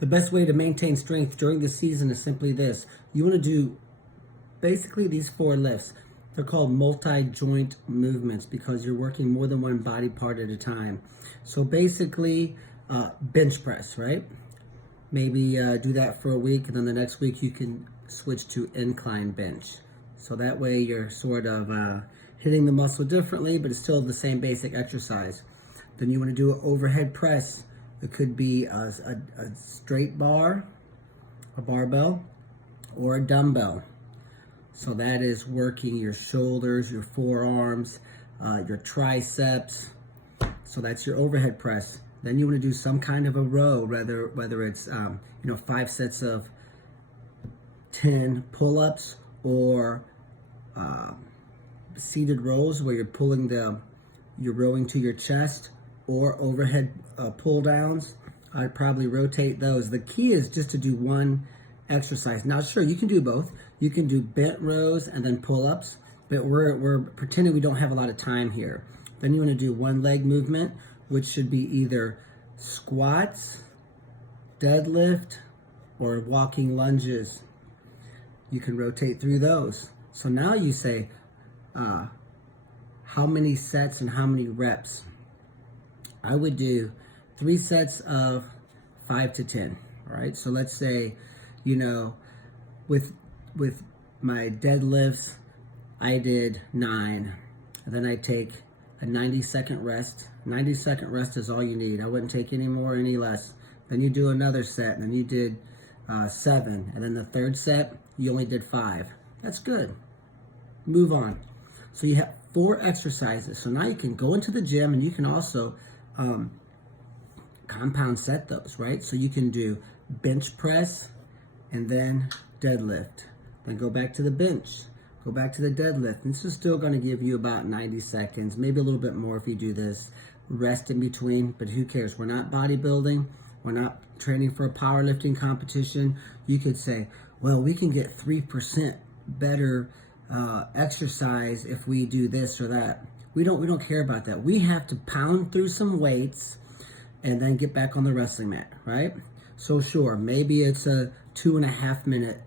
The best way to maintain strength during the season is simply this. You want to do basically these 4 lifts. They're called multi-joint movements because you're working more than one body part at a time. So basically, bench press, right? Maybe do that for a week, and then the next week you can switch to incline bench. So that way you're sort of hitting the muscle differently, but it's still the same basic exercise. Then you want to do an overhead press. It could be a straight bar, a barbell, or a dumbbell. So that is working your shoulders, your forearms, your triceps. So that's your overhead press. Then you want to do some kind of a row, whether it's 5 sets of 10 pull-ups or seated rows where you're rowing to your chest, or overhead pull downs. I'd probably rotate those. The key is just to do one exercise. Now, sure, you can do both. You can do bent rows and then pull-ups, but we're pretending we don't have a lot of time here. Then you want to do one leg movement, which should be either squats, deadlift, or walking lunges. You can rotate through those. So now you say, how many sets and how many reps? I would do 3 sets of 5 to 10. All right. So let's say, with my deadlifts, I did 9. And then I take a 90-second rest. 90-second rest is all you need. I wouldn't take any more, any less. Then you do another set, and then you did 7. And then the third set, you only did 5. That's good. Move on. So you have 4 exercises. So now you can go into the gym, and you can also compound set those, right? So you can do bench press and then deadlift. Then go back to the bench. Go back to the deadlift. And this is still going to give you about 90 seconds, maybe a little bit more if you do this. Rest in between, but who cares? We're not bodybuilding. We're not training for a powerlifting competition. You could say, well, we can get 3% better exercise if we do this or that. We don't care about that. We have to pound through some weights and then get back on the wrestling mat, right? So sure, maybe it's a 2.5 minute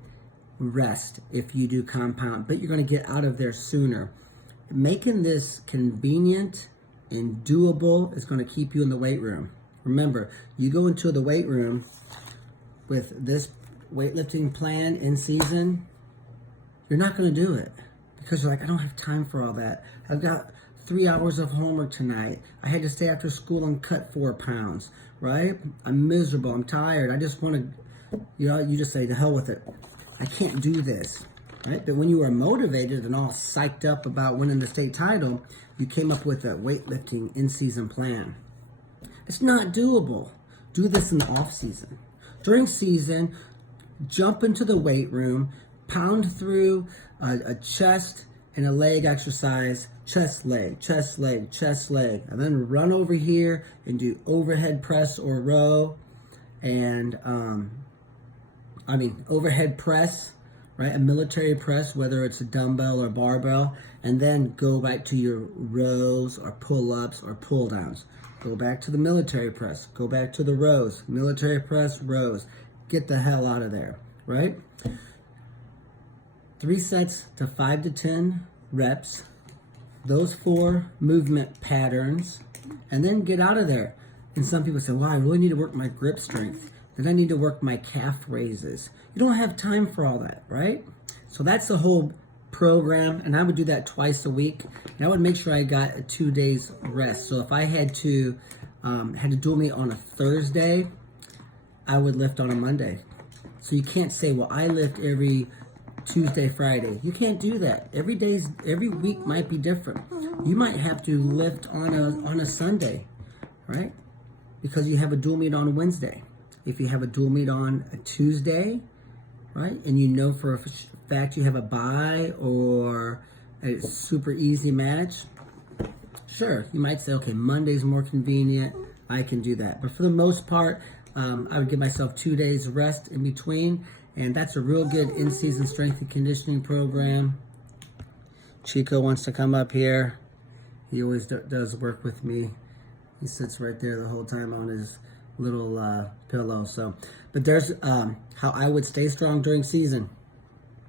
rest if you do compound, but you're going to get out of there sooner. Making this convenient and doable is going to keep you in the weight room. Remember, you go into the weight room with this weightlifting plan in season, you're not going to do it because you're like, I don't have time for all that. I've got 3 hours of homework tonight. I had to stay after school and cut 4 pounds, right? I'm miserable. I'm tired. I just want to, you just say, to hell with it. I can't do this, right? But when you are motivated and all psyched up about winning the state title, you came up with a weightlifting in-season plan. It's not doable. Do this in the off-season. During season, jump into the weight room, pound through a chest and a leg exercise, chest, leg, chest, leg, chest, leg, and then run over here and do overhead press or row, and overhead press, right? A military press, whether it's a dumbbell or barbell, and then go back to your rows or pull-ups or pull-downs. Go back to the military press. Go back to the rows. Military press, rows. Get the hell out of there, right? 3 sets to 5 to 10 reps. Those 4 movement patterns, and then get out of there. And some people say, well, I really need to work my grip strength. Then I need to work my calf raises. You don't have time for all that, right? So that's the whole program, and I would do that twice a week. And I would make sure I got a 2 days rest. So if I had to do me on a Thursday, I would lift on a Monday. So you can't say, well, I lift every Tuesday, Friday. You can't do that. Every week might be different. You might have to lift on a Sunday, right? Because you have a dual meet on a Wednesday. If you have a dual meet on a Tuesday, right, and you know for a fact you have a bye or a super easy match, sure, you might say, okay, Monday's more convenient. I can do that. But for the most part, I would give myself 2 days rest in between, and that's a real good in-season strength and conditioning program. Chico wants to come up here. He always does work with me. He sits right there the whole time on his pillow. So, but there's how I would stay strong during season.